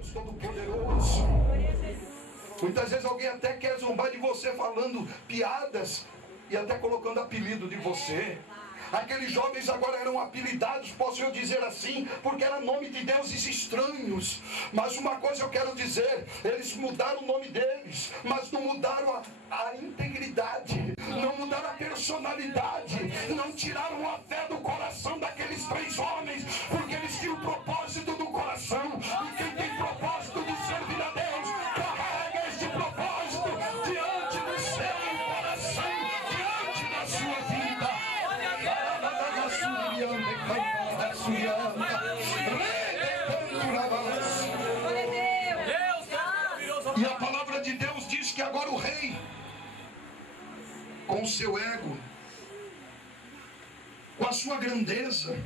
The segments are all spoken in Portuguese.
Deus Todo-Poderoso. Muitas vezes alguém até quer zombar de você falando piadas e até colocando apelido de você. Aqueles jovens agora eram apelidados, posso eu dizer assim, porque era nome de deuses estranhos. Mas uma coisa eu quero dizer, eles mudaram o nome deles, mas não mudaram a integridade, não mudaram a personalidade, não tiraram a fé do coração daqueles 3 homens, porque eles tinham o propósito do coração. E quem tem propósito de servir a Deus, carrega este propósito diante do seu coração, diante da sua vida. E a palavra de Deus diz que agora o rei, com o seu ego, com a sua grandeza,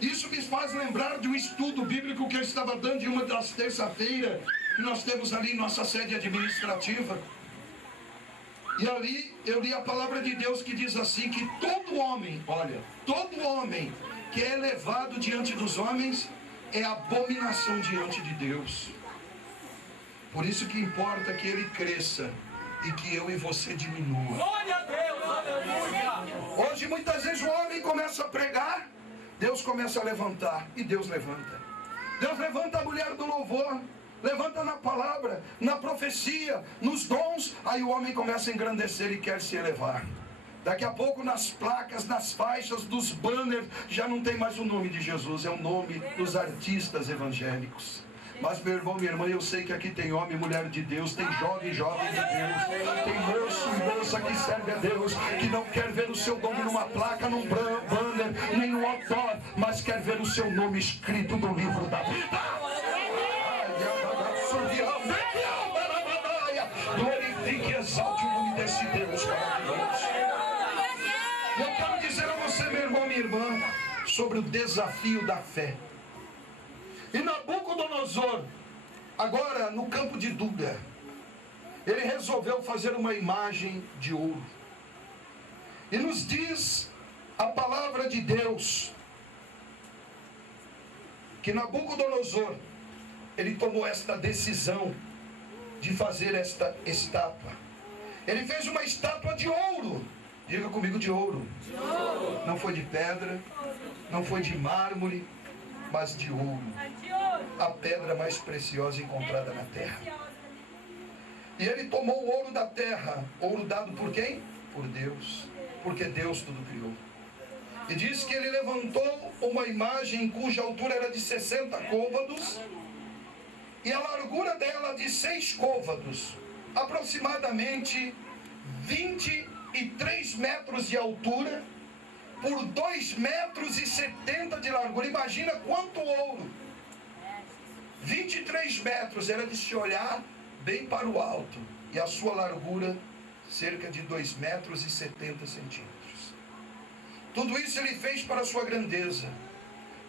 isso me faz lembrar de um estudo bíblico que eu estava dando em uma das terça-feiras, que nós temos ali em nossa sede administrativa. E ali eu li a palavra de Deus que diz assim, que todo homem, olha, todo homem que é elevado diante dos homens é abominação diante de Deus. Por isso que importa que ele cresça e que eu e você diminua. Glória a Deus, aleluia. Hoje muitas vezes o homem começa a pregar, Deus começa a levantar e Deus levanta. Deus levanta a mulher do louvor, levanta na palavra, na profecia, nos dons. Aí o homem começa a engrandecer e quer se elevar. Daqui a pouco nas placas, nas faixas, dos banners, já não tem mais o nome de Jesus, é o nome dos artistas evangélicos. Mas meu irmão, minha irmã, eu sei que aqui tem homem e mulher de Deus, tem jovem e jovem de Deus, tem moço e moça que serve a Deus, que não quer ver o seu nome numa placa, num banner, nem no outdoor, mas quer ver o seu nome escrito no livro da vida. Glorifique e exalte o nome desse Deus maravilhoso. Eu quero dizer a você, meu irmão, minha irmã, sobre o desafio da fé. E Nabucodonosor, agora no campo de Dura, ele resolveu fazer uma imagem de ouro. E nos diz a palavra de Deus que Nabucodonosor, ele tomou esta decisão de fazer esta estátua. Ele fez uma estátua de ouro. Diga comigo, de ouro. De ouro. Não foi de pedra, não foi de mármore, mas de ouro. A pedra mais preciosa encontrada na terra. E ele tomou o ouro da terra. Ouro dado por quem? Por Deus. Porque Deus tudo criou. E diz que ele levantou uma imagem cuja altura era de 60 côvados e a largura dela de 6 côvados, aproximadamente 23 metros de altura por 2,70 metros de largura. Imagina quanto ouro. 23 metros era de se olhar bem para o alto, e a sua largura cerca de 2,70 metros. Tudo isso ele fez para a sua grandeza.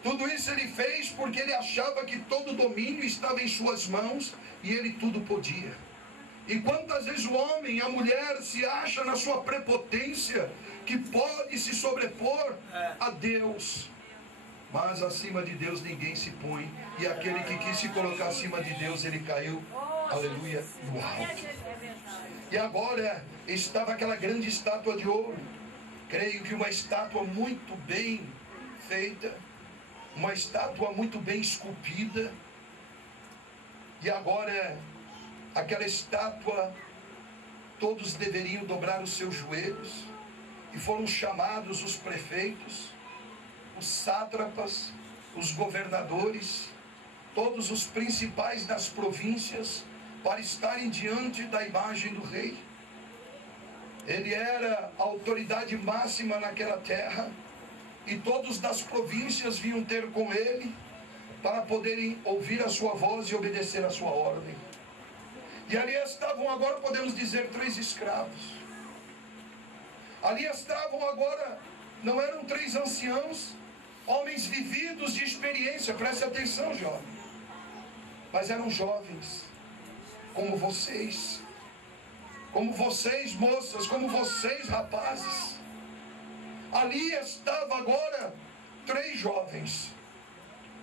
Tudo isso ele fez porque ele achava que todo o domínio estava em suas mãos e ele tudo podia. E quantas vezes o homem, a mulher se acha na sua prepotência que pode se sobrepor a Deus. Mas acima de Deus ninguém se põe. E aquele que quis se colocar acima de Deus, ele caiu, aleluia, no alto. E agora estava aquela grande estátua de ouro. Creio que uma estátua muito bem feita, uma estátua muito bem esculpida. E agora aquela estátua, todos deveriam dobrar os seus joelhos. E foram chamados os prefeitos, os sátrapas, os governadores, todos os principais das províncias, para estarem diante da imagem do rei. Ele era a autoridade máxima naquela terra, e todos das províncias vinham ter com ele, para poderem ouvir a sua voz e obedecer a sua ordem. E ali estavam agora, podemos dizer, 3 escravos. Ali estavam agora, não eram 3 anciãos, homens vividos de experiência, preste atenção, jovem, mas eram jovens, como vocês, moças, como vocês, rapazes. Ali estava agora 3 jovens,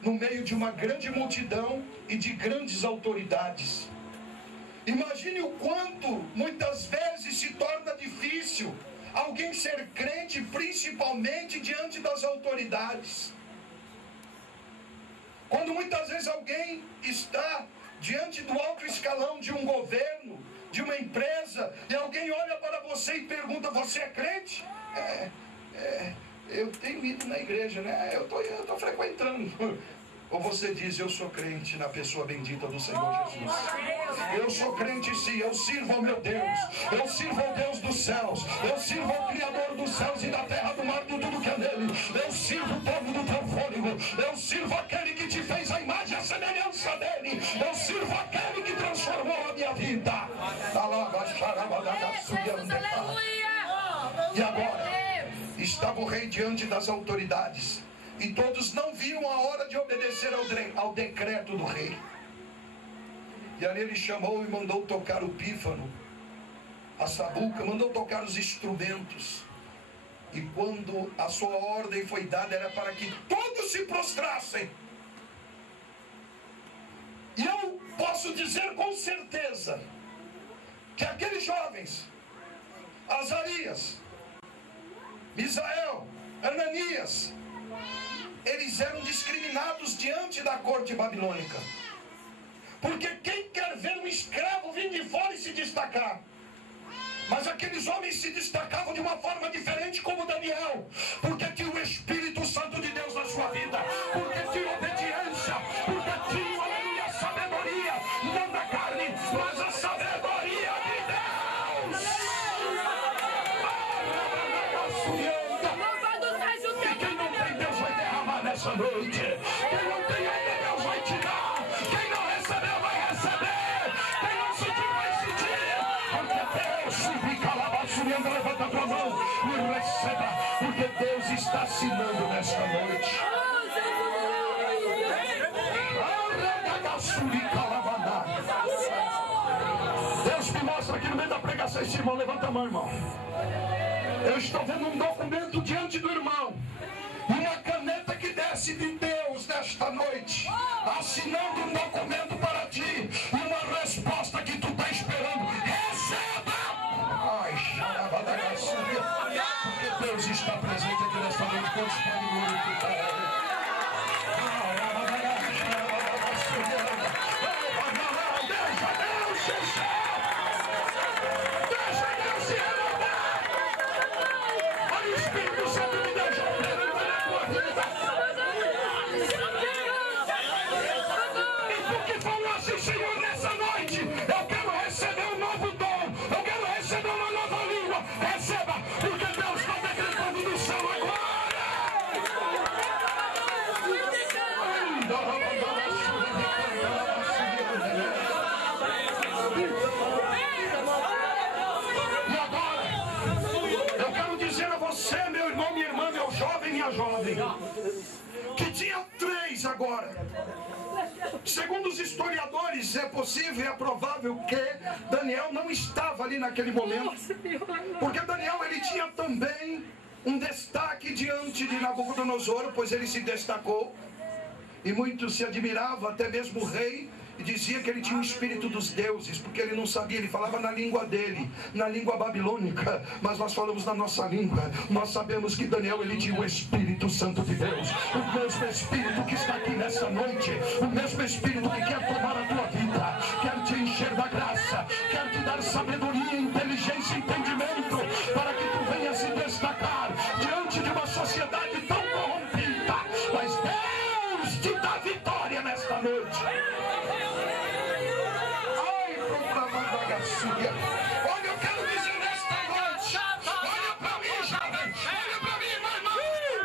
no meio de uma grande multidão e de grandes autoridades. Imagine o quanto muitas vezes se torna difícil alguém ser crente, principalmente diante das autoridades. Quando muitas vezes alguém está diante do alto escalão de um governo, de uma empresa, e alguém olha para você e pergunta: você é crente? Eu tenho ido na igreja, né? Eu estou frequentando. Ou você diz: eu sou crente na pessoa bendita do Senhor Jesus. Eu sou crente sim, eu sirvo ao meu Deus. Eu sirvo ao Deus dos céus. Eu sirvo ao Criador dos céus e da terra, do mar, de tudo que é nele. Eu sirvo o povo do teu fôlego. Eu sirvo aquele que te fez a imagem e a semelhança dele. Eu sirvo aquele que transformou a minha vida. E agora, estava o rei diante das autoridades. E todos não viam a hora de obedecer ao decreto do rei. E ali ele chamou e mandou tocar o pífano, a sabuca, mandou tocar os instrumentos. E quando a sua ordem foi dada, era para que todos se prostrassem. E eu posso dizer com certeza que aqueles jovens, Azarias, Misael, Ananias, eles eram discriminados diante da corte babilônica. Porque quem quer ver um escravo vir de fora e se destacar? Mas aqueles homens se destacavam de uma forma diferente, como Daniel, porque tinha o Espírito Santo de Deus na sua vida, porque tinha obediência, porque tinha, aleluia, sabedoria, não da carne, mas a sabedoria de Deus. E quem não tem Deus vai derramar nessa noite. Quem não tem ainda, Deus vai te dar. Quem não recebeu vai receber. Quem não sentiu vai sentir. Porque Deus se fica lá basuriando, levanta a tua mão e receba, porque Deus está assinando nesta noite. Deus me mostra aqui no meio da pregação esse irmão. Levanta a mão, irmão. Eu estou vendo um documento diante do irmão, uma caneta que desce de Deus nesta noite, assinando um documento para ti, e uma resposta que tu está esperando. Receba! Ai, xarabadagaçuria, porque Deus está presente aqui nesta noite. Quantos podem glorificar Ele? Deixa Deus se deixa Deus se renovar. Olha o Espírito Santo de Deus operando na tua vida. E tu que falou assim: Senhor, nessa noite eu quero receber um novo dom, eu quero receber uma nova língua. Receba, porque Deus está decretando do céu agora. E agora, eu quero dizer a você, meu irmão, minha irmã, meu jovem, minha jovem, que tinha 3 agora. Segundo os historiadores, é possível e é provável que Daniel não estava ali naquele momento, porque Daniel, ele tinha também um destaque diante de Nabucodonosor, pois ele se destacou e muito se admirava, até mesmo o rei, e dizia que ele tinha o espírito dos deuses, porque ele não sabia, ele falava na língua dele, na língua babilônica, mas nós falamos na nossa língua. Nós sabemos que Daniel, ele tinha o Espírito Santo de Deus, o mesmo Espírito que está aqui nessa noite, o mesmo Espírito que quer tomar a tua vida, quer te encher da graça, quer te dar sabedoria, inteligência e entendimento, para que tu venha se destacar diante de uma sociedade tão corrompida. Mas Deus te dá vitória nesta noite. Olha, eu quero dizer nesta noite, olha para mim, jovem, olha para mim, meu irmão.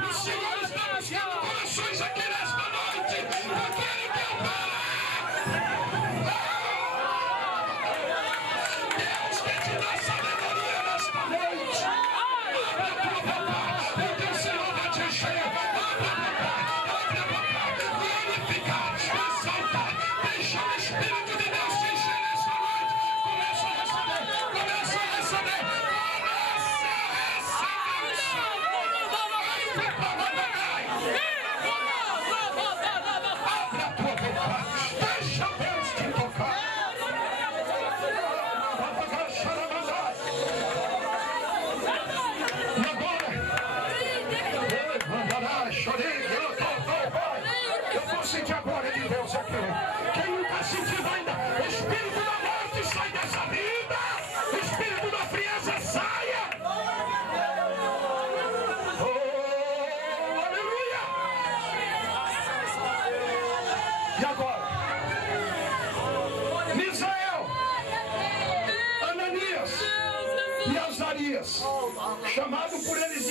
O Senhor está buscando corações aqui nesta noite, porque Ele quer parar. Deus quer te dar sabedoria nesta noite. Abre a tua boca, porque o Senhor vai te encher. Abre a boca, glorificar, exaltar, deixa o Espírito de Deus te encher nesta noite. Começa a receber.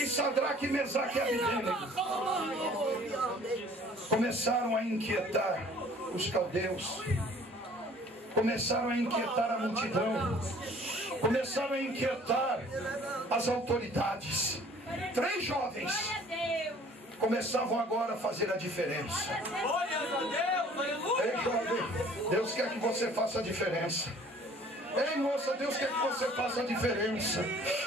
de Sadraque, Mesaque e Abednego começaram a inquietar os caldeus, começaram a inquietar a multidão, começaram a inquietar as autoridades. 3 jovens começavam agora a fazer a diferença. Ei, jovem, Deus quer que você faça a diferença. Ei, moça, Deus quer que você faça a diferença.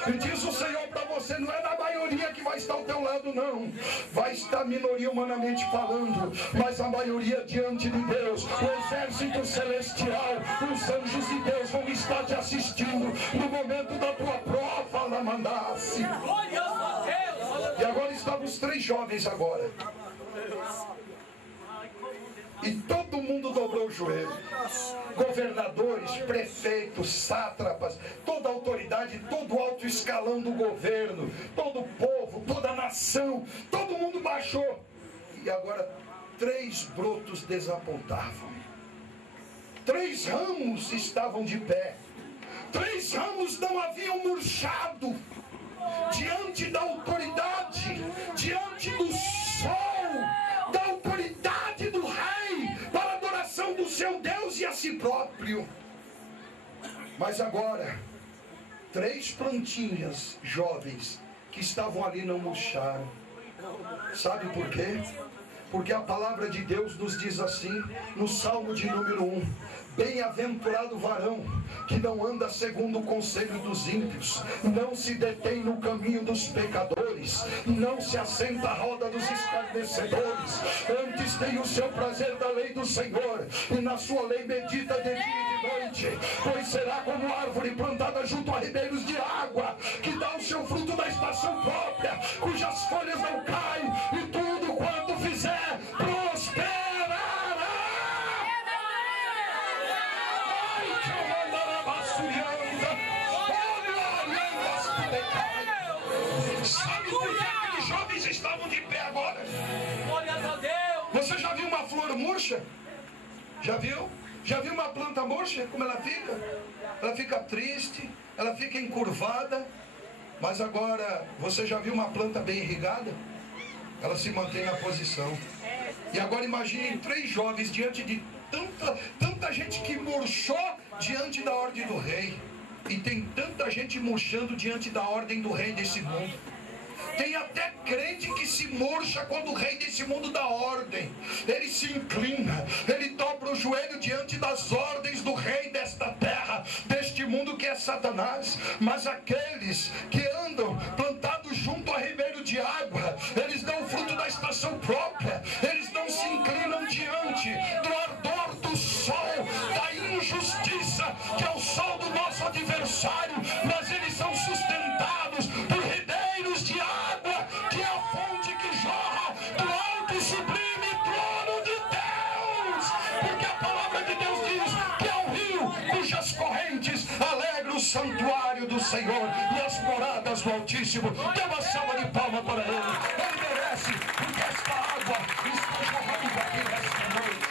E diz o Senhor para você, não é na maioria que vai estar ao teu lado, não. Vai estar a minoria humanamente falando, mas a maioria diante de Deus. O exército celestial, os anjos de Deus vão estar te assistindo no momento da tua prova, lá mandasse. E agora estavam os 3 jovens agora. E todo mundo dobrou o joelho. Governadores, prefeitos, sátrapas, toda a autoridade, todo o alto escalão do governo, todo o povo, toda a nação, todo mundo baixou. E agora 3 brotos desapontavam. 3 ramos estavam de pé. 3 ramos não haviam murchado diante da autoridade, diante do sol, da autoridade do rei, para a adoração do seu Deus e a si próprio. Mas agora, 3 plantinhas jovens que estavam ali não murcharam. Sabe por quê? Porque a palavra de Deus nos diz assim, no Salmo de número 1: bem-aventurado o varão que não anda segundo o conselho dos ímpios, não se detém no caminho dos pecadores, não se assenta à roda dos escarnecedores, antes tem o seu prazer da lei do Senhor, e na sua lei medita de dia e de noite. Pois será como árvore plantada junto a ribeiros de água, que dá o seu fruto na estação própria, cujas folhas não caem, e tudo quanto fizer prosperará. Sabe por que aqueles jovens estavam de pé agora? Você já viu uma flor murcha? Já viu? Já viu uma planta murcha? Como ela fica? Ela fica triste, ela fica encurvada. Mas agora, você já viu uma planta bem irrigada? Ela se mantém na posição. E agora imaginem 3 jovens diante de tanta gente que murchou diante da ordem do rei. E tem tanta gente murchando diante da ordem do rei desse mundo. Tem até crente que se murcha quando o rei desse mundo dá ordem. Ele se inclina, ele dobra o joelho diante das ordens do rei desta terra, deste mundo que é Satanás. Mas aqueles que andam plantados junto a ribeiro de água, eles dão o fruto da estação própria. Eles não se inclinam diante do ardor do sol, da injustiça, que é o sol do nosso adversário, mas eles são sustentados por ribeiros de água, que é a fonte que jorra do alto e sublime trono de Deus. Porque a palavra de Deus diz que é um rio cujas correntes alegram o santuário do Senhor e as moradas do Altíssimo. Dê uma salva de palma para ele. Ele merece, porque esta água está jorrando aqui nesta noite.